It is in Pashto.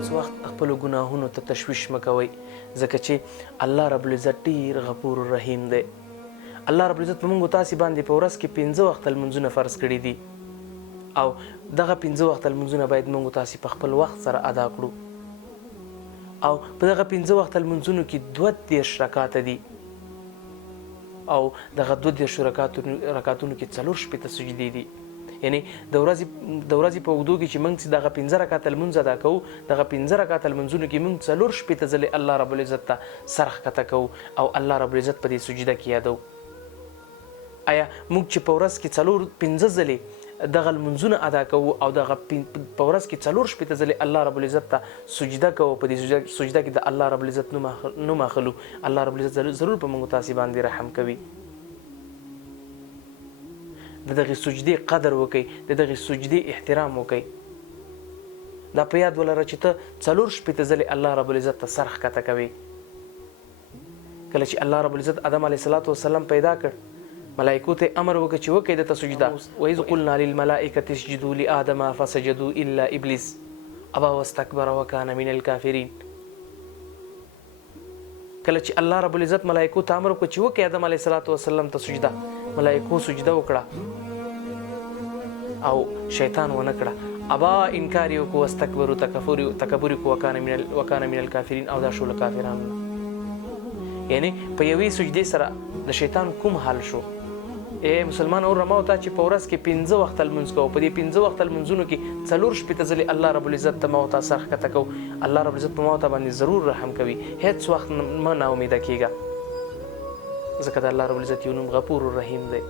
هیڅ وخت خپلو ګناهونو ته تشویش مه کوئ، ځکه چې الله رب العزت ډېر غفور رحیم دی. الله رب العزت په موږ تاسې باندې په ورځ کې 15 وخته لمونځونه فرض کړي دي، او دغه 15 وخته لمونځونه باید موږ تاسې په خپل وخت سره ادا کړو. او په دغه 15 وخته لمونځونو کې 32 رکاته دي، او دغه 32 رکاتونو کې 4 شپېته سجدې دي. یعنی د ورځې په اوږدو کې چې موږ دغه 15 رکاته لمونځ ادا کوو، دغه 15 رکاته لمونځونو کې موږ 4 شپېته ځلې الله رب العزت ته سر ښکته کوو او الله رب العزت په دې سجده کې یادو. آیا موږ چې په ورځ کې 4-5 ځلې دغه لمونځونه ادا کوو او دغه په ورځ کې 4 شپېته ځلې الله رب العزت ته سجده کوو، په دې سجده کې د الله رب العزت نوم اخلو، الله رب العزت ضرور په موږ تاسې باندې رحم کوي. د دغې سجدې قدر وکئ، د دغې سجدې احترام وکئ. دا په یاد ولره چې ته 4 شپېته ځلې الله رب العزت ته سر ښکته کوې. کله چې الله رب العزت آدم علیه السلام پیدا کړ، ملائکو ته امر وکړ چې وکړئ دته سجده. وإذ قلنا للملائکة اسجدوا لآدم فسجدوا إلا إبلیس أبى واستكبر وكان من الكافرین. کله چې الله رب العزت ملائکو ته امر وکړ چې وکړئ آدم علیه السلام ته سجده، ملائکو سجده وکړه او شیطان ونه کړه، ابا انکار یې وکړو، واستکبر تکبر یې وکان من الکافرین، او دا شو له کافرانو. یعنی په یوې سجدې سره د شیطان کوم حل شو؟ ای مسلمان اور رما وتا چې په ورځ کې 15 وخته لمونځ کوو، په دې 15 وخته لمونځونو کې 4 شپېته ځلې الله رب العزت ته ما وتا سر ښکته کوو، الله رب العزت په ما وتا باندې ضرور رحم کوي. هیڅ وخت مه ناامیده کېږه، ځکه د الله رب العزت یو نوم غفور رحیم دی.